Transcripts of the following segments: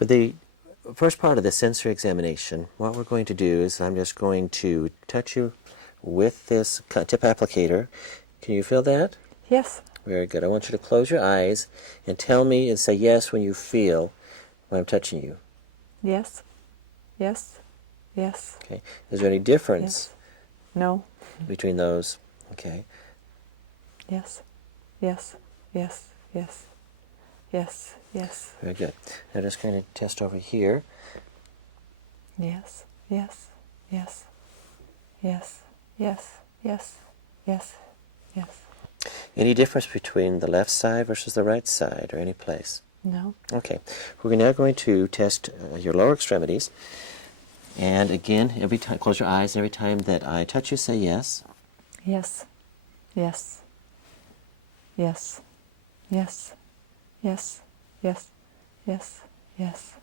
For the first part of the sensory examination, what we're going to do is I'm just going to touch you with this tip applicator. Can you feel that? Yes. Very good. I want you to close your eyes and tell me and say yes when you feel when I'm touching you. Yes. Yes. Yes. Okay. Is there any difference Yes. No. between those? Okay. Yes. Yes. Yes. Yes. Yes. Yes. Very good. Now just going to test over here. Yes. Yes. Yes. Yes. Yes. Yes. Yes. Yes. Any difference between the left side versus the right side or any place? No. Okay. We're now going to test your lower extremities. And again, every time, close your eyes. Every time that I touch you, say yes. Yes. Yes. Yes. Yes. Yes. Yes. Yes. Yes.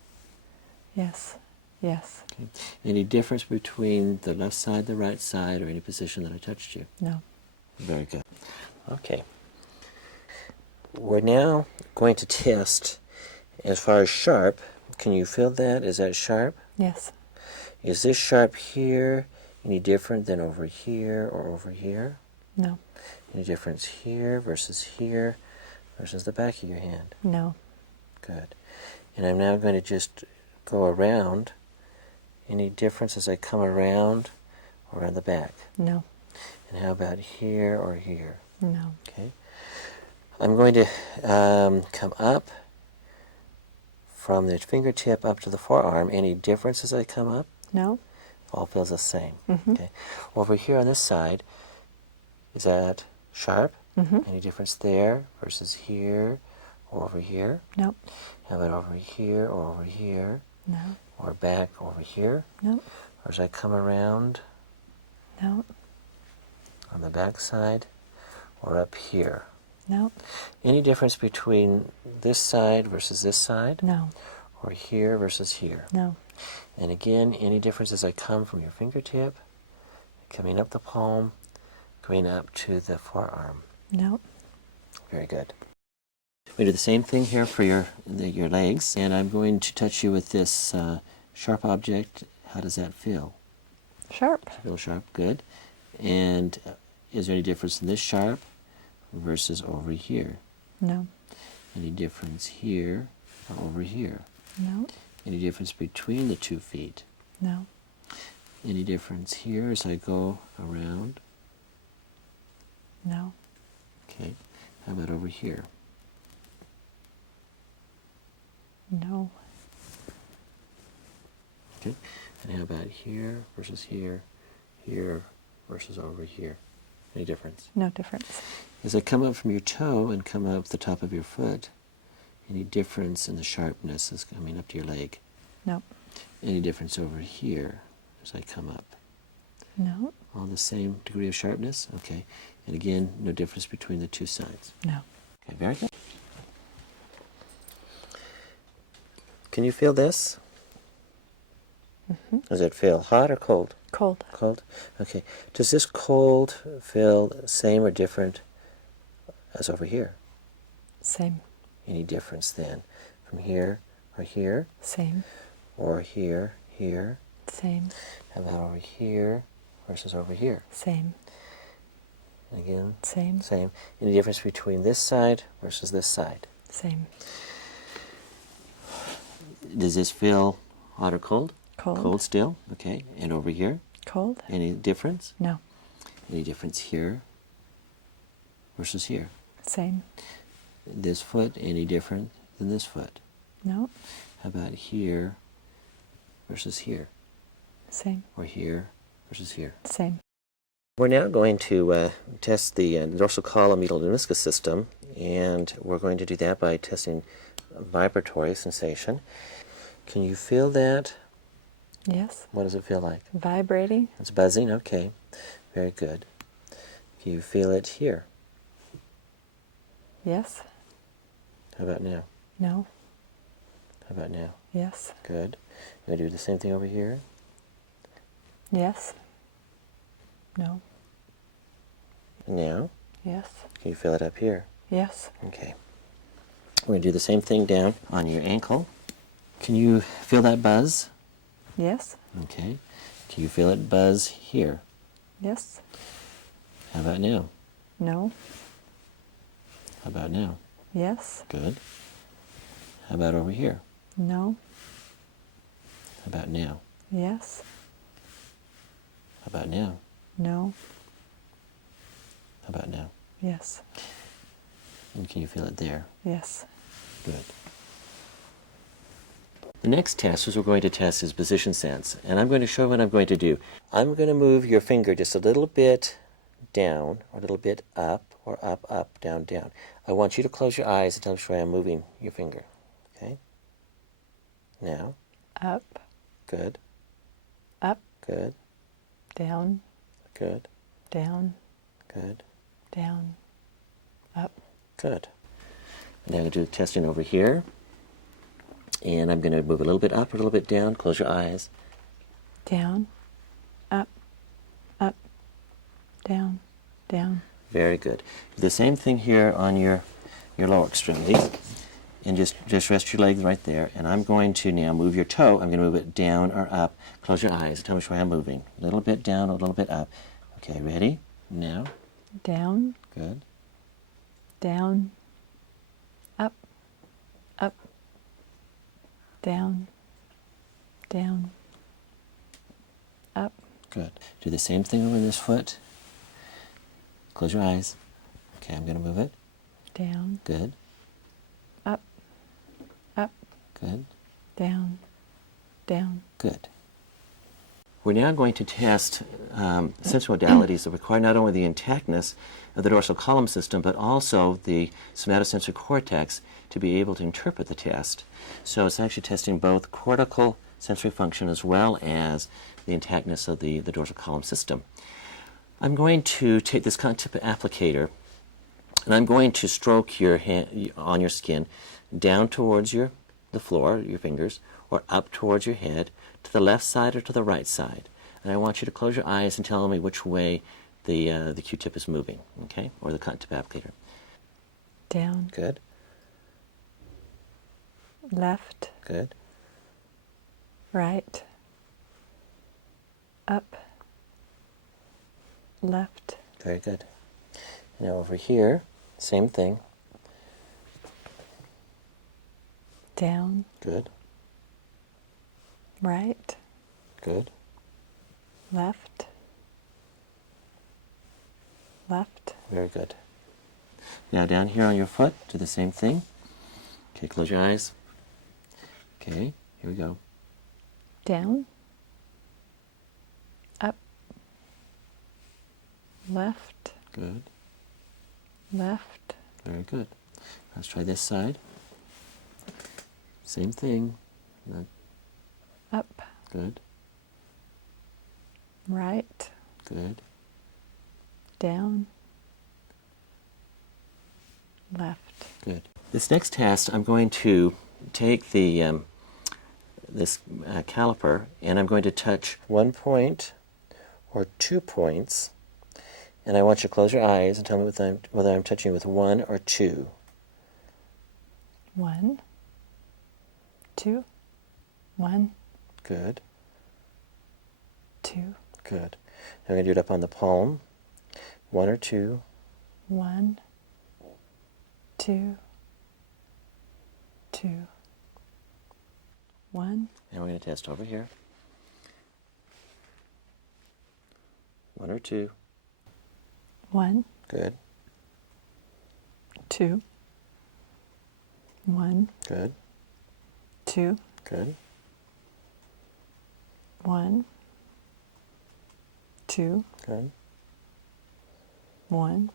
Yes. Yes. Okay. Any difference between the left side, the right side, or any position that I touched you? No. Very good. Okay. We're now going to test as far as sharp. Can you feel that? Is that sharp? Yes. Is this sharp here any different than over here or over here? No. Any difference here versus the back of your hand? No. Good. And I'm now going to just go around. Any difference as I come around the back? No. And how about here or here? No. Okay. I'm going to come up from the fingertip up to the forearm. Any difference as I come up? No. All feels the same. Mm-hmm. Okay. Over here on this side, is that sharp? Mm-hmm. Any difference there versus here or over here? No. How about over here or over here? No. Or back over here? No. Or as I come around No. on the back side or up here? No. Any difference between this side versus this side? No. Or here versus here? No. And again, any difference as I come from your fingertip, coming up the palm, going up to the forearm? No. Very good. We do the same thing here for your legs, and I'm going to touch you with this sharp object. How does that feel? Sharp. Feel sharp, good. And is there any difference in this sharp versus over here? No. Any difference here or over here? No. Any difference between the 2 feet? No. Any difference here as I go around? No. Okay. How about over here? No. Okay. And how about here versus here, here versus over here? Any difference? No difference. As I come up from your toe and come up the top of your foot, any difference in the sharpness as coming up to your leg? No. Any difference over here as I come up? No. All the same degree of sharpness? Okay. And again, no difference between the 2 sides? No. Okay, very good. Can you feel this? Mm-hmm. Does it feel hot or cold? Cold. Cold? Okay. Does this cold feel the same or different as over here? Same. Any difference then from here or here? Same. Or here, here? Same. How about over here versus over here? Same. Again? Same. Same. Any difference between this side versus this side? Same. Does this feel hot or cold? Cold. Cold still? Okay. And over here? Cold. Any difference? No. Any difference here versus here? Same. This foot, any different than this foot? No. How about here versus here? Same. Or here versus here? Same. We're now going to test the dorsal column medial meniscus system, and we're going to do that by testing vibratory sensation. Can you feel that? Yes. What does it feel like? Vibrating. It's buzzing? Okay. Very good. Can you feel it here? Yes. How about now? No. How about now? Yes. Good. You going to do the same thing over here? Yes. No. Now? Yes. Can you feel it up here? Yes. Okay. We're going to do the same thing down on your ankle. Can you feel that buzz? Yes. Okay. Can you feel it buzz here? Yes. How about now? No. How about now? Yes. Good. How about over here? No. How about now? Yes. How about now? No. How about now? Yes. And can you feel it there? Yes. Good. The next test is we're going to test is position sense, and I'm going to show what I'm going to do. I'm going to move your finger just a little bit down, or a little bit up, or up, up, down, down. I want you to close your eyes and tell me where I'm moving your finger. Okay? Now. Up. Good. Up. Good. Down. Good. Down. Good. Down. Up. Good. Now I'm going to do the testing over here. And I'm going to move a little bit up, a little bit down. Close your eyes. Down. Up. Up. Down. Down. Very good. Do the same thing here on your lower extremities. And just rest your legs right there. And I'm going to now move your toe. I'm going to move it down or up. Close your eyes. Tell me which way I'm moving. A little bit down, a little bit up. Okay, ready? Now. Down. Good. Down. Up. Up. Down. Down. Up. Good. Do the same thing over this foot. Close your eyes. Okay, I'm going to move it. Down. Good. Up. Up. Good. Down. Down. Good. We're now going to test sense modalities that require not only the intactness of the dorsal column system, but also the somatosensory cortex to be able to interpret the test. So it's actually testing both cortical sensory function as well as the intactness of the dorsal column system. I'm going to take this cotton tip applicator, and I'm going to stroke your hand on your skin down towards the floor, your fingers, or up towards your head, to the left side or to the right side. And I want you to close your eyes and tell me which way the Q-tip is moving, okay, or the cotton tip applicator. Down. Good. Left. Good. Right. Up. Left. Very good. Now over here, same thing. Down. Good. Right. Good. Left. Left. Very good. Now down here on your foot, do the same thing. Okay, close your eyes. Okay, here we go. Down. Up. Left. Good. Left. Very good. Let's try this side. Same thing. Up. Good. Right. Good. Down. Left. Good. This next test, I'm going to take the this caliper, and I'm going to touch 1 point or 2 points, and I want you to close your eyes and tell me whether I'm touching with 1 or 2. 1, 2, 1, Good. 2, Good. I'm going to do it up on the palm. 1 or 2. 1, 2, 2, 1. And we're going to test over here. 1 or 2. 1, Good. 2, 1, Good. 2, Good. 1, 2, Good. 1,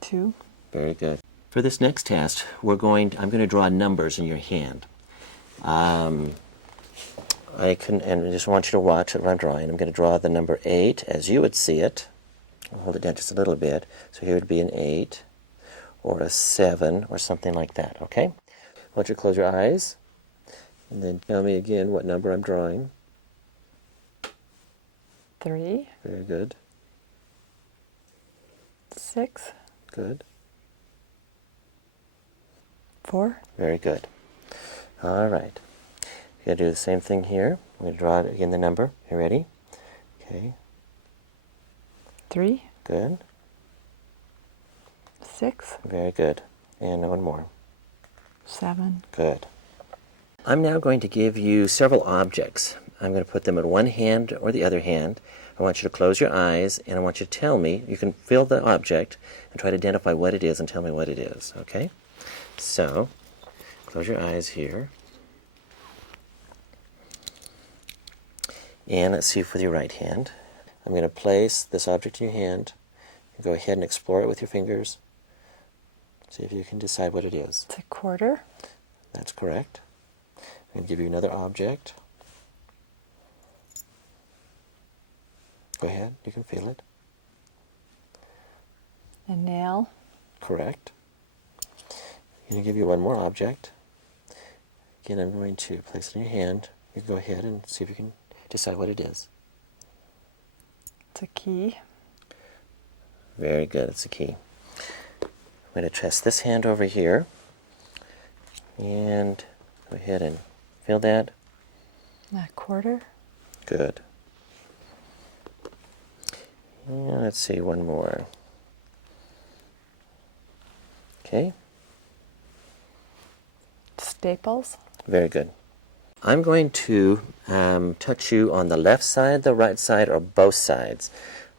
2. Very good. For this next test, I'm going to draw numbers in your hand. And I just want you to watch what I'm drawing. I'm going to draw the number 8 as you would see it. I'll hold it down just a little bit. So here would be an 8 or a 7 or something like that, okay? I want you to close your eyes and then tell me again what number I'm drawing. 3, Very good. 6, Good. 4. Very good. All right. You're going to do the same thing here. I'm going to draw again the number. You ready? Okay. 3, Good. 6, Very good. And one more. 7. Good. I'm now going to give you several objects. I'm going to put them in one hand or the other hand. I want you to close your eyes, and I want you to tell me. You can feel the object and try to identify what it is and tell me what it is, okay? So, close your eyes here. And let's see with your right hand. I'm going to place this object in your hand. Go ahead and explore it with your fingers. See if you can decide what it is. It's a quarter. That's correct. I'm going to give you another object. Go ahead, you can feel it. A nail. Correct. I'm going to give you one more object. Again, I'm going to place it in your hand. You can go ahead and see if you can decide what it is. It's a key. Very good, it's a key. I'm going to test this hand over here. And go ahead and feel that. A quarter. Good. And let's see, one more. Okay. Staples. Very good. I'm going to touch you on the left side, the right side, or both sides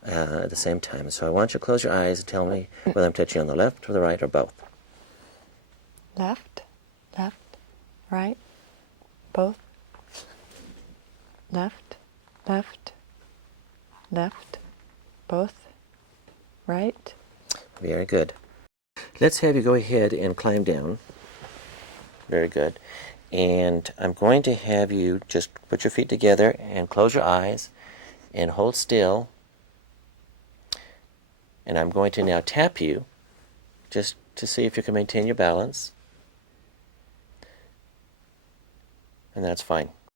at the same time. So I want you to close your eyes and tell me whether I'm touching on the left or the right or both. Left, left, right, both. Left, left, left, both. Right. Very good. Let's have you go ahead and climb down. Very good. And I'm going to have you just put your feet together and close your eyes and hold still. And I'm going to now tap you just to see if you can maintain your balance. And that's fine.